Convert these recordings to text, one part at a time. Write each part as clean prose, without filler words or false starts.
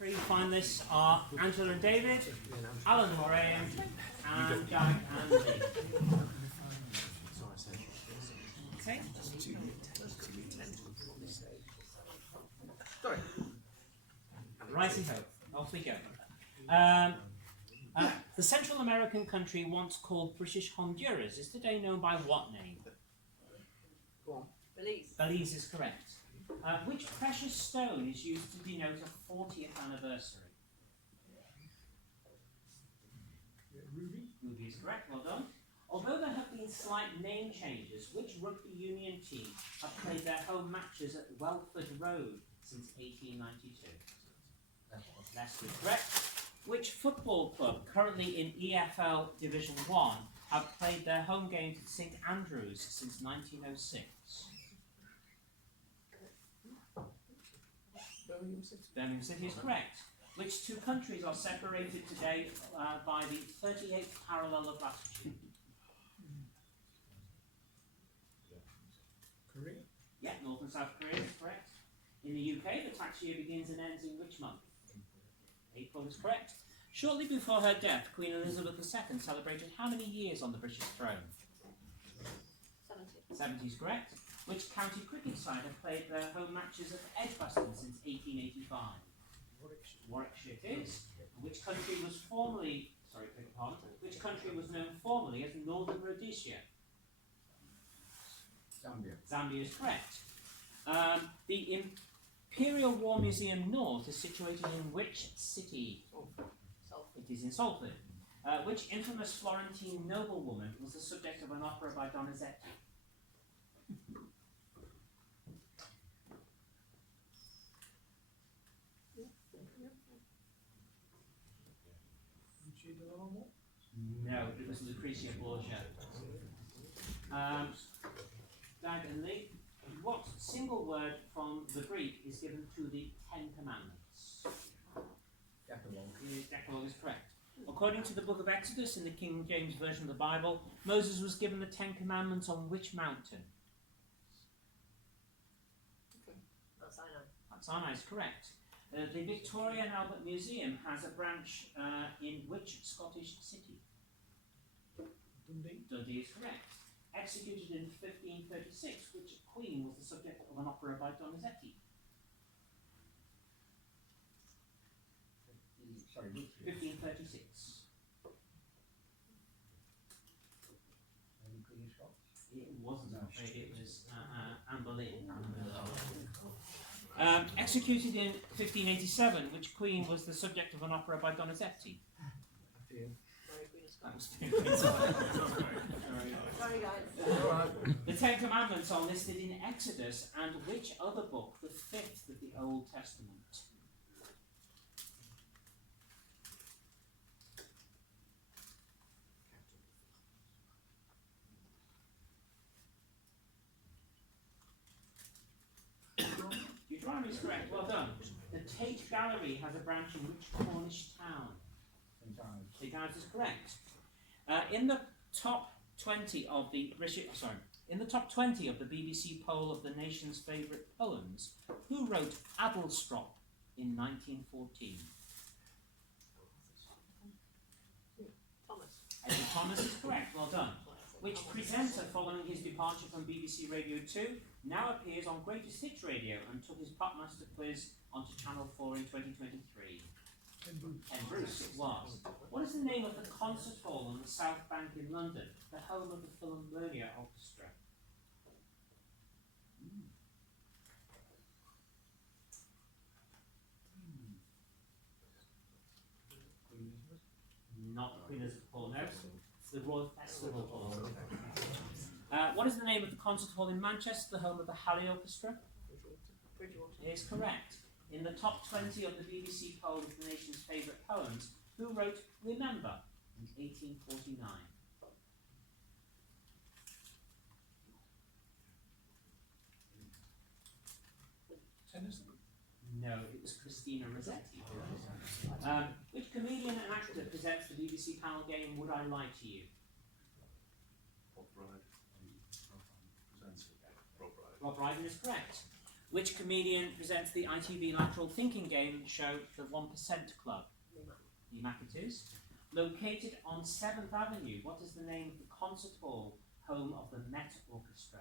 Three finalists are Angela and David, Alan and Graham, and Doug and Lee. Okay. Righty-ho, off we go. The Central American country once called British Honduras is today known by what name? Go on. Belize. Belize is correct. Which precious stone is used to denote a 40th anniversary? Ruby? Ruby is correct, well done. Although there have been slight name changes, which rugby union team have played their home matches at Welford Road since 1892? Leicester is correct. Which football club, currently in EFL Division 1, have played their home games at St Andrews since 1906? Birmingham City. Birmingham City is correct. Which two countries are separated today by the 38th parallel of latitude? Korea? Yeah, North and South Korea is correct. In the UK, the tax year begins and ends in which month? April is correct. Shortly before her death, Queen Elizabeth II celebrated how many years on the British throne? 70. 70 is correct. Which county cricket side have played their home matches at Edgbaston since 1885? Warwickshire it is. Which country was formerly, which country was known formerly as Northern Rhodesia? Zambia. Zambia is correct. The Imperial War Museum North is situated in which city? Salford. It is in Salford. Which infamous Florentine noblewoman was the subject of an opera by Donizetti? No, it was Lucretia Borgia. Doug and Lee, what single word from the Greek is given to the Ten Commandments? Decalogue. Decalogue is correct. According to the book of Exodus in the King James Version of the Bible, Moses was given the Ten Commandments on which mountain? That's Sinai. Sinai is correct. The Victoria and Albert Museum has a branch in which Scottish city? Dundee. Dundee is correct. Executed in 1536, which queen was the subject of an opera by Donizetti? Sorry, which year? 1536. Maybe Queen of Scots? It wasn't, I'm afraid, it was Anne Boleyn. Executed in 1587, which queen was the subject of an opera by Donizetti? Mary Queen of That Scots. was Sorry, guys. The Ten Commandments are listed in Exodus and which other book, the fifth of the Old Testament? Deuteronomy is correct, well done. The Tate Gallery has a branch in which Cornish town? St. Ives. St. Ives is correct. In the top 20 of the BBC poll of the nation's favourite poems, who wrote Adelstrop in 1914? Thomas. Edward Thomas is correct, well done. Which presenter, following his departure from BBC Radio 2, now appears on Greatest Hits Radio and took his Popmaster quiz onto Channel 4 in 2023? Ken Bruce, it was. What is the name of the concert hall on the South Bank in London, the home of the Philharmonia Orchestra? Not the Queen Elizabeth Hall, no. It's the Royal Festival Hall. What is the name of the concert hall in Manchester, the home of the Halley Orchestra? Bridgewater. It is correct. In the top 20 of the BBC poll of the nation's favourite poems, who wrote Remember in 1849? Tennyson. No, it was Christina Rossetti. Which comedian and actor presents the BBC panel game Would I Lie to You? Rob Brydon presents it. Rob Brydon is correct. Which comedian presents the ITV lateral thinking game show The 1% Club? Mac it is. Located on 7th Avenue, what is the name of the concert hall home of the Met Orchestra?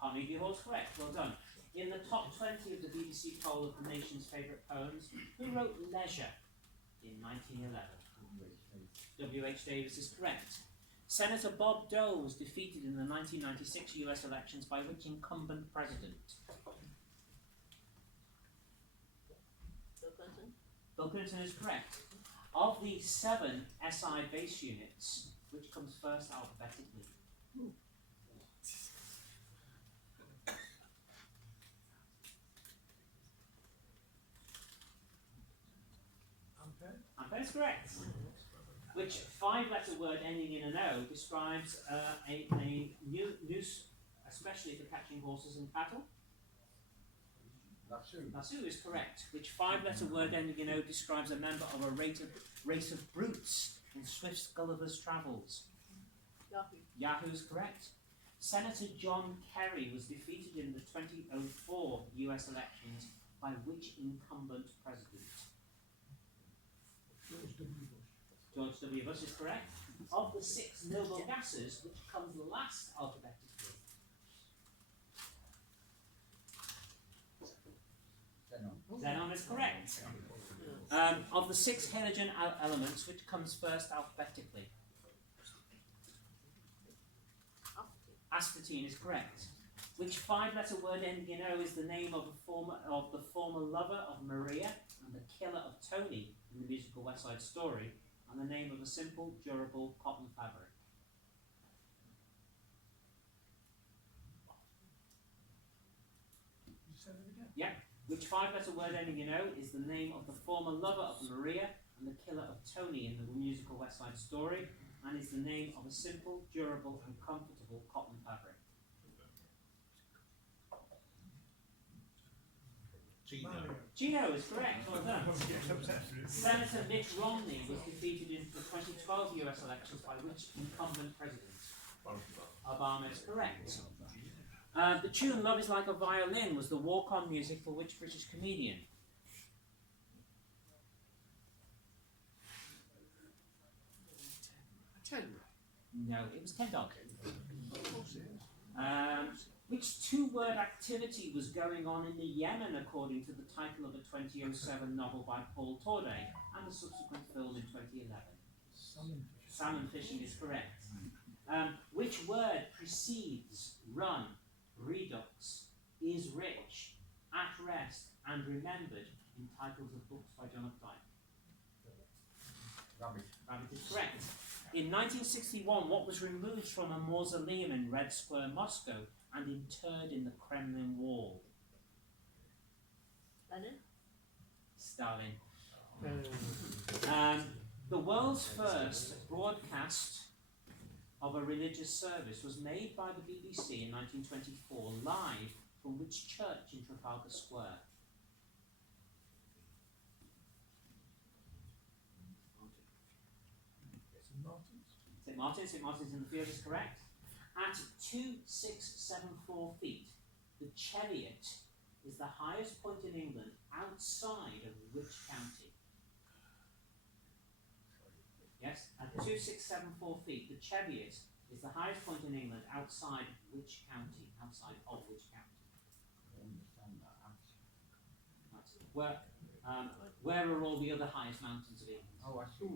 Carnegie Hall's correct, well done. In the top 20 of the BBC poll of the nation's favourite poems, who wrote Leisure in 1911? W.H. Davis is correct. Senator Bob Dole was defeated in the 1996 US elections by which incumbent president? Bill Clinton. Bill Clinton is correct. Of the 7 SI base units, which comes first alphabetically? Ampere is correct. Which 5-letter word ending in an O describes a noose, especially for catching horses in battle? Lasso is correct. Which 5-letter word ending in O describes a member of a race of brutes in Swift's Gulliver's Travels? Yahoo. Yahoo is correct. Senator John Kerry was defeated in the 2004 US elections by which incumbent president? George W. Bush is correct. Of the 6 noble gases, which comes last alphabetically? Xenon is correct. Of the 6 halogen elements, which comes first alphabetically? Aspartame is correct. Which 5-letter word ending in O is the name of the former lover of Maria and the killer of Tony in the musical West Side Story, and the name of a simple, durable cotton fabric? Yeah. Which 5-letter word ending in O is the name of the former lover of Maria and the killer of Tony in the musical West Side Story, and is the name of a simple, durable, and comfortable cotton fabric? Gino is correct, well done. Senator Mitt Romney was defeated in the 2012 US elections by which incumbent president? Obama is correct. The tune Love Is Like a Violin was the walk-on music for which British comedian? No, it was Ken Dodd. Which 2-word activity was going on in the Yemen according to the title of a 2007 novel by Paul Torday and a subsequent film in 2011? Salmon fishing is correct. Which word precedes run, redux, is rich, at rest, and remembered in titles of books by John Updike? Rabbit is correct. In 1961, what was removed from a mausoleum in Red Square, Moscow, and interred in the Kremlin wall? Lenin. Stalin. The world's first broadcast of a religious service was made by the BBC in 1924, live from which church in Trafalgar Square? St. Martin's. St. Martin's in the field is correct. At 2,674 feet, the Chariot is the highest point in England outside of which county? Yes, at 2,674 feet, the Chariot is the highest point in England outside which county? Outside of which county? Where are all the other highest mountains of England? Oh, I saw.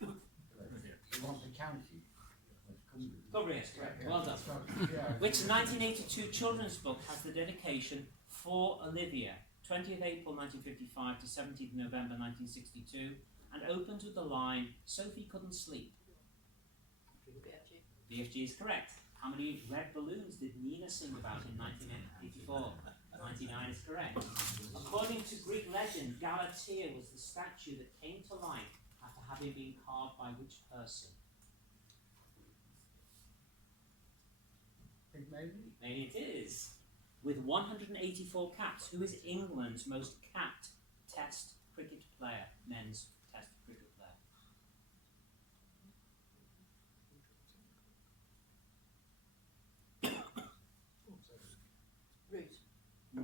You want the county? Cumbria is correct. Well done. Yeah. Which 1982 children's book has the dedication For Olivia, 20th April 1955 to 17th November 1962, and opens with the line, Sophie couldn't sleep? BFG is correct. How many red balloons did Nina sing about in 1984? 99 is correct. According to Greek legend, Galatea was the statue that came to life after having been carved by which person? Maybe it is. With 184 caps, who is England's most capped Test cricket player? Men's Test cricket player.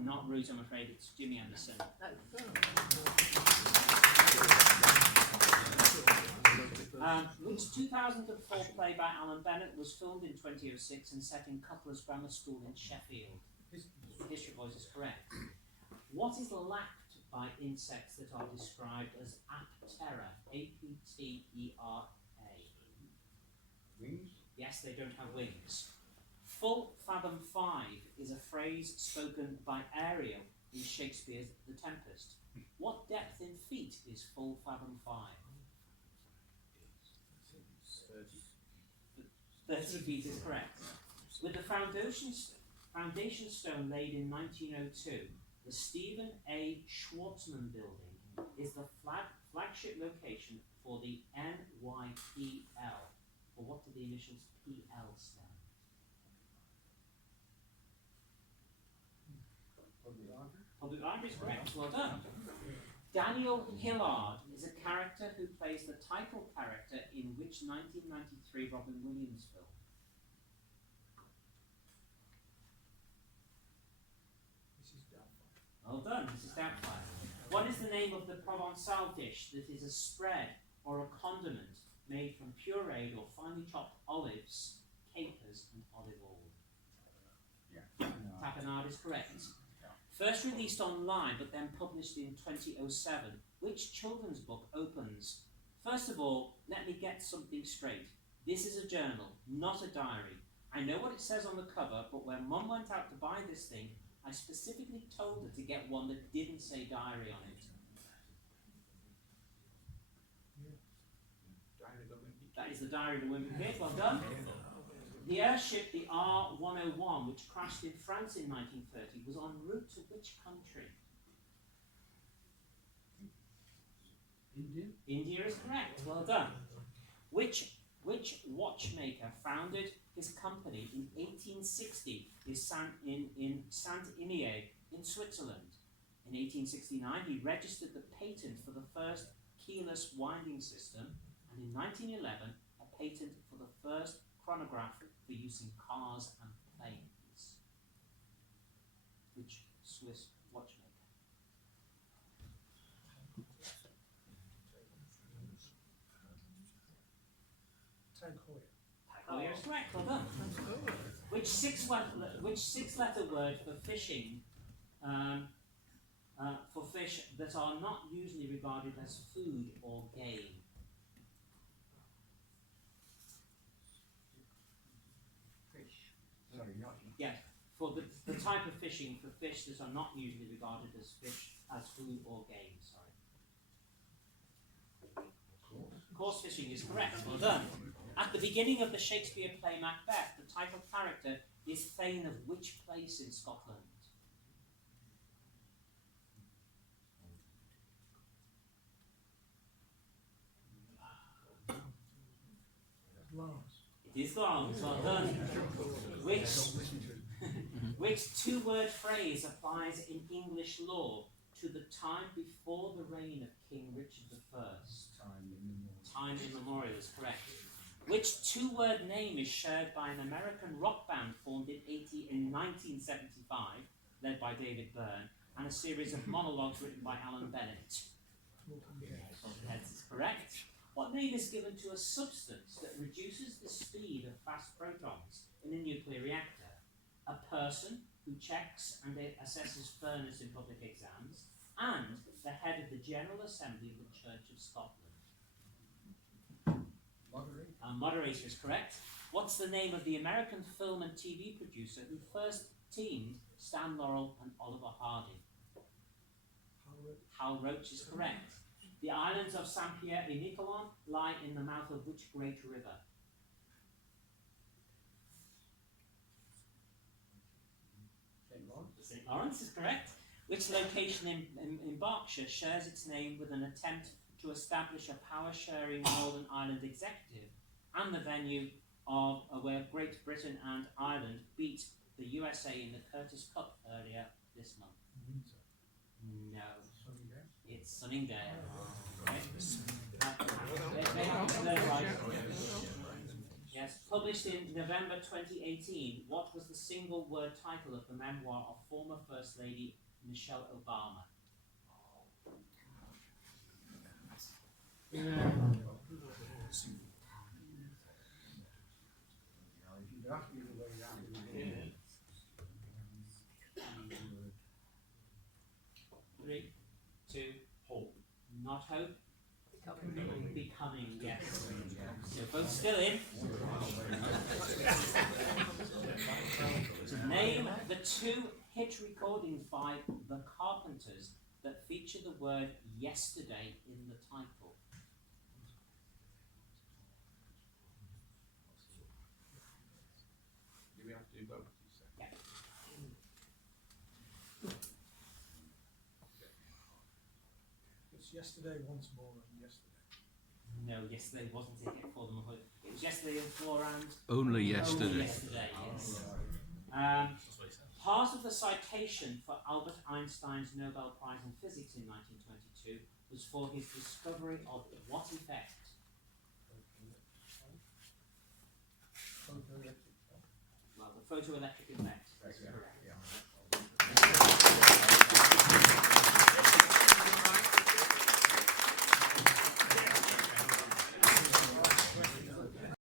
Not Root, I'm afraid. It's Jimmy Anderson. Which 2004 play by Alan Bennett was filmed in 2006 and set in Cutler's Grammar School in Sheffield? History Boys is correct. What is lacked by insects that are described as aptera? A-P-T-E-R-A. Wings? Yes, they don't have wings. Full fathom 5 is a phrase spoken by Ariel in Shakespeare's The Tempest. What depth in feet is full fathom 5? 30 feet is correct. With the foundation stone laid in 1902, the Stephen A. Schwartzman Building is the flagship location for the NYPL. Or what do the initials PL stand? Public Library is correct. Well done. Daniel Hillard is a character who plays the title character in which 1993 Robin Williams film? Well done, Mrs. Doubtfire. What is the name of the Provençal dish that is a spread or a condiment made from pureed or finely chopped olives, capers, and olive oil? Yeah. Tapenade is correct. First released online, but then published in 2007, which children's book opens? First of all, let me get something straight. This is a journal, not a diary. I know what it says on the cover, but when Mum went out to buy this thing, I specifically told her to get one that didn't say diary on it. That is the Diary of the Wimpy Kid. Well done. The airship, the R-101, which crashed in France in 1930, was en route to which country? India? India is correct. Well done. Which watchmaker founded his company in 1860 in Saint-Imier in Switzerland? In 1869, he registered the patent for the first keyless winding system, and in 1911, a patent for the first chronograph for use in cars and planes. Which Swiss watchmaker? Tag Heuer. Oh, you're correct. Well done. Which six-letter word for fishing, for fish that are not usually regarded as food or game? Fish. Sorry, not. Yes, for the type of fishing for fish that are not usually regarded as food or game. Sorry. Coarse fishing is correct. Well done. At the beginning of the Shakespeare play Macbeth, the title character is Thane of which place in Scotland? Glass. It is Glamis. Well done. Which two-word phrase applies in English law to the time before the reign of King Richard I? Time immemorial is correct. Which two-word name is shared by an American rock band formed in 1975, led by David Byrne, and a series of monologues written by Alan Bennett? Talking Heads is correct. What name is given to a substance that reduces the speed of fast protons in a nuclear reactor? A person who checks and assesses fairness in public exams, and the head of the General Assembly of the Church of Scotland. Moderator is correct. What's the name of the American film and TV producer who first teamed Stan Laurel and Oliver Hardy? Hal Roach is correct. The islands of Saint-Pierre-et-Miquelon lie in the mouth of which great river? St. Lawrence is correct. Which location in Berkshire shares its name with an attempt to establish a power-sharing Northern Ireland executive and the venue of where Great Britain and Ireland beat the USA in the Curtis Cup earlier this month? No. It's Sunningdale. Okay. Yes, published in November 2018, what was the single word title of the memoir of former First Lady Michelle Obama? If you'd asked me the way round, it would be- 3, 2, Hope. not hope, Becoming. becoming, yes. So both still in. Name the 2 hit recordings by The Carpenters that feature the word yesterday in the title. Do we have to do both, you say? Yeah. It's yesterday once more and yesterday. No, yesterday wasn't a hit for them. It was yesterday and 4 and Only yesterday. Only yesterday, yes. Part of the citation for Albert Einstein's Nobel Prize in Physics in 1922 was for his discovery of what effect? Photoelectric. Well, the photoelectric effect. Right, Is yeah. correct.